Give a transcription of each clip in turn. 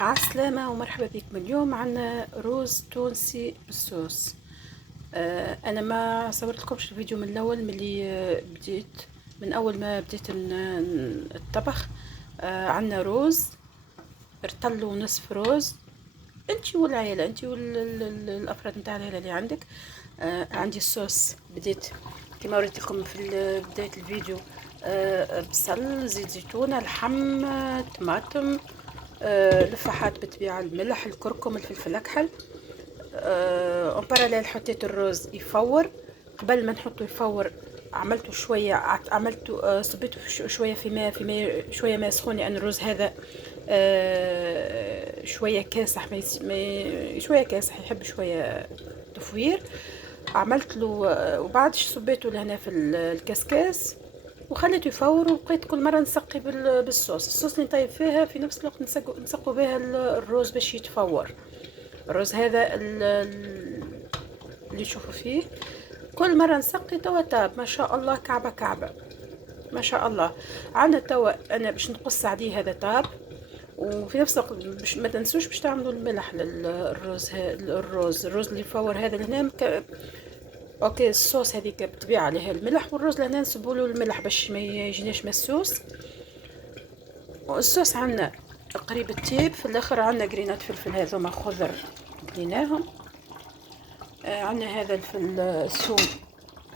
عسلامة ومرحبا بكم. اليوم عنا رز تونسي بالصوص. انا ما صورت لكمش الفيديو من الاول، بديت من اول ما بديت الطبخ. عنا رز ارتل ونصف رز. انتي والعيلة، انتي والافراد نتاع العيلة اللي عندك. عندي الصوص، بديت كما وريت لكم في بداية الفيديو. بصل، زيت زيتون، لحم، طماطم، لفحات بالطبيعة، الملح، الكركم، الفلفل الأكحل. اون باراليل حطيت الرز يفور. قبل ما نحطه يفور عملته شوية، عملته صبيته شوية في ماء، شوية ماء سخون، لأن الرز هذا شوية كاسح، شوية كاسح، يحب شوية تفوير. عملت له وبعدش صبيته لهنا في الكسكاس وخليته يفور، وبقيت كل مرة نسقي بالصوص اللي نطيب فيها، في نفس الوقت نسقوا بها الرز باش يتفور. الرز هذا اللي تشوفوا فيه كل مرة نسقي توا تاب، ما شاء الله، كعبة كعبة، ما شاء الله. عندنا توا أنا باش نقص عليه هذا تاب، وفي نفس الوقت باش ما تنسوش باش تعملوا الملح للرز. الرز اللي يفور هذا لهنا اوكي. الصوص هذيك بالطبيعه عليها الملح، والرز لهنا نصبوا له الملح باش ما يجيناش مسوس. والصوص عندنا قريب التيب. في الاخر عندنا قرينات فلفل هذوما خضر قليناهم. عندنا هذا الثوم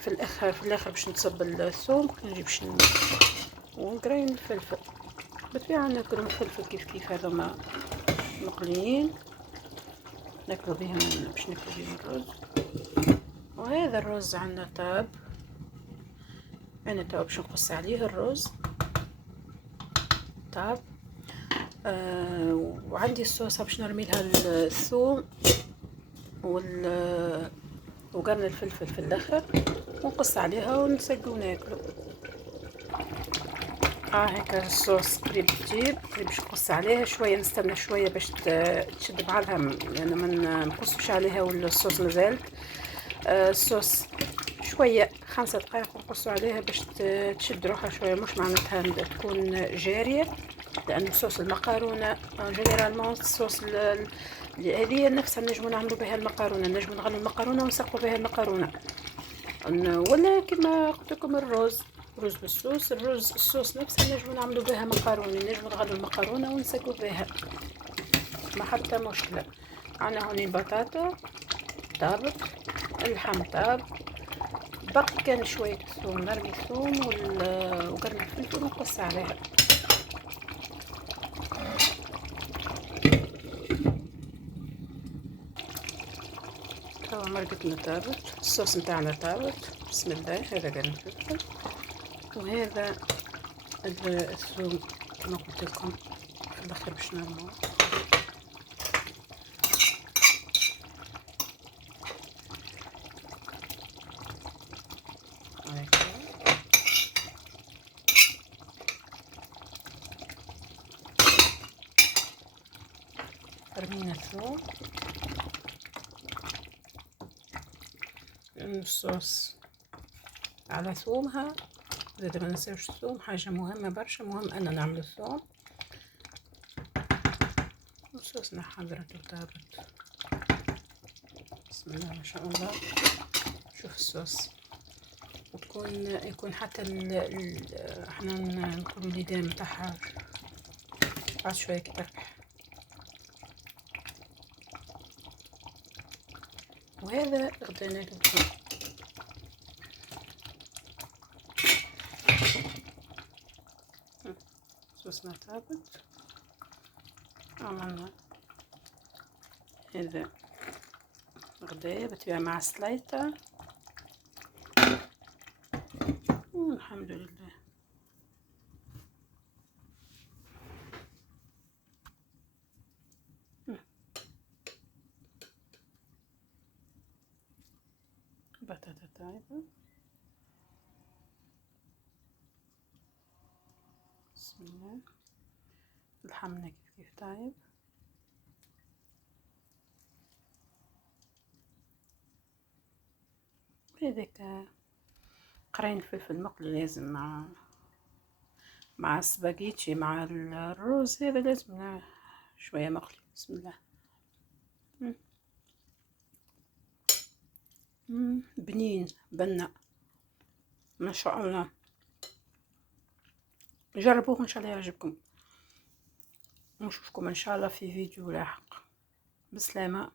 في الاخر باش نصب الثوم، نجي باش ونقرين الفلفل. بالطبيعه ناكلوا الفلفل كيف هذوما مقليين، ناكلوا بهم باش ناكلوا بهم الرز. وهذا الرز عندنا طاب، انا تو باش نقص عليه الرز طاب. وعندي الصوصة باش نرمي لها الثوم وقرن الفلفل في الاخر، ونقص عليها ونسقي وناكلو. هيك الصوص قريب تجيب، قريب باش نقص عليها شويه، نستنى شويه باش تشد بعضها، لان ما نقصش عليها والصوص مازال. الصوص شويه 5 دقائق نقصوا عليها باش تشد روحها شويه، مش معناتها تكون جاريه، لأن صوص المقارونة جينيرالمون الصوص هذه نفسها نجمو نعملو بها المقارونة، نجمو نغلو المقارونة ونسقو بها المقارونة. ولا كما قلت لكم الرز بالصوص، الصوص نفسها نجمو نعملو بها مقارونة، نجمو نغلو المقارونة ونسقو بها، ما حتى مشكلة. عنا هوني بطاطا طابت، اللحم طاب، بقى كان شوية ثوم، نرمي الثوم وقرن الفلفل ونقص عليها. توا مرقتنا طابت، الصوص نتاعنا طابت، بسم الله. هذا قرن الفلفل، وهذا الثوم كما قلت لكم في الاخر باش نرموه. رمينا الثوم، الصوص على ثومها. زاد ما ننساوش الثوم، حاجة مهمة برشا، مهم أن نعمل الثوم. وصوصنا حضرت وطابت، بسم الله ما شاء الله. شوف الصوص، يكون حتى احنا نقولوا الليدان متاعها بعد شوية كتربح. وهذا غدينا لكم. صوصنا طابت، عملنا هذا غدايا بالطبيعة مع السليطة، والحمد لله. بطاطا طايبة، بسم الله. لحمنا كيف طايب. هذاك قرين فلفل مقلي لازم مع السباجيتي، مع الرز، هذا لازم شويه مقلي. بسم الله. بنين بنة ما شاء الله. جربوه ان شاء الله يعجبكم. نشوفكم ان شاء الله في فيديو لاحق. بسلامة.